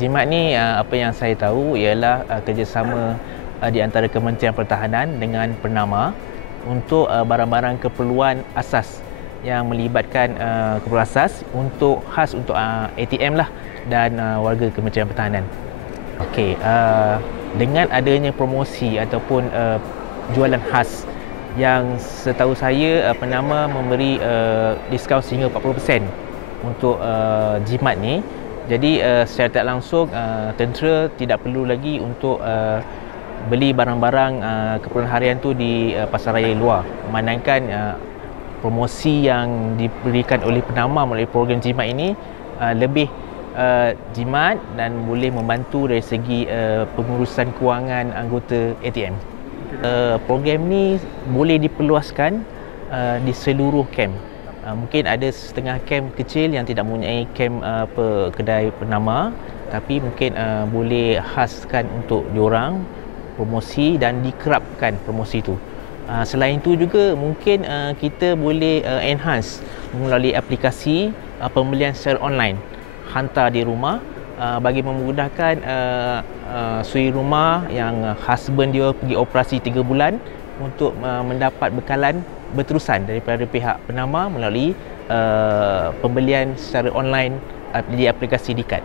Jimat ni apa yang saya tahu ialah kerjasama di antara Kementerian Pertahanan dengan Pernama untuk barang-barang keperluan asas yang melibatkan keperluan asas khas untuk ATM lah dan warga Kementerian Pertahanan. Okey, dengan adanya promosi ataupun jualan khas yang setahu saya Pernama memberi diskaun sehingga 40% untuk jimat ni. Jadi secara tak langsung tentera tidak perlu lagi untuk beli barang-barang keperluan harian tu di pasaraya luar. Memandangkan promosi yang diberikan oleh Pernama melalui program jimat ini lebih jimat dan boleh membantu dari segi pengurusan kewangan anggota ATM. Program ni boleh diperluaskan di seluruh kem. Mungkin ada setengah kem kecil yang tidak mempunyai kem kedai Pernama, tapi mungkin boleh khaskan untuk diorang promosi dan dikerapkan promosi itu. Selain itu juga mungkin kita boleh enhance melalui aplikasi pembelian secara online, hantar di rumah bagi memudahkan suri rumah yang husband dia pergi operasi 3 bulan untuk mendapat bekalan berterusan daripada pihak Pernama melalui pembelian secara online di aplikasi Dikat.